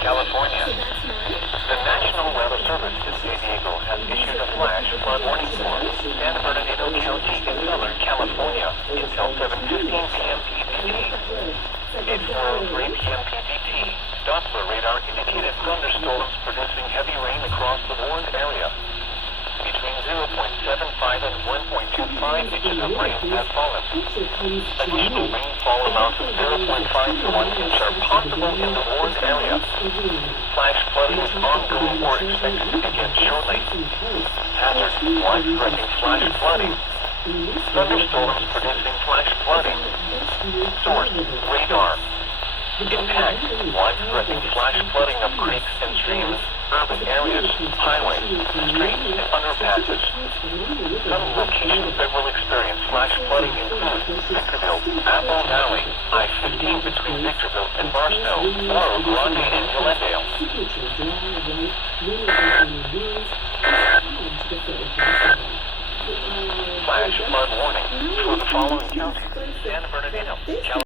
California. The National Weather Service in San Diego has issued a flash flood warning for San Bernardino County in Southern California until 7:15 p.m. PDT. At 4:03 p.m. PDT, Doppler radar indicated thunderstorms producing heavy rain across the warned area. Between 0.75 and 1.25 inches of rain have fallen. Additional rainfall amounts of 0.5 to 1 inch are possible in the warned area. Flash flooding is ongoing or expected to begin shortly. Hazard, life-threatening flash flooding. Thunderstorms producing flash flooding. Source, radar. Impact, life-threatening flash flooding of creeks and streams, urban areas, highways, streets, and underpasses. Some locations that will experience flash flooding include Victorville, Apple Valley, I-15 between Victorville and Barstow, Oro Grande and Glendale. Flash flood warning for the following counties: San Bernardino, California.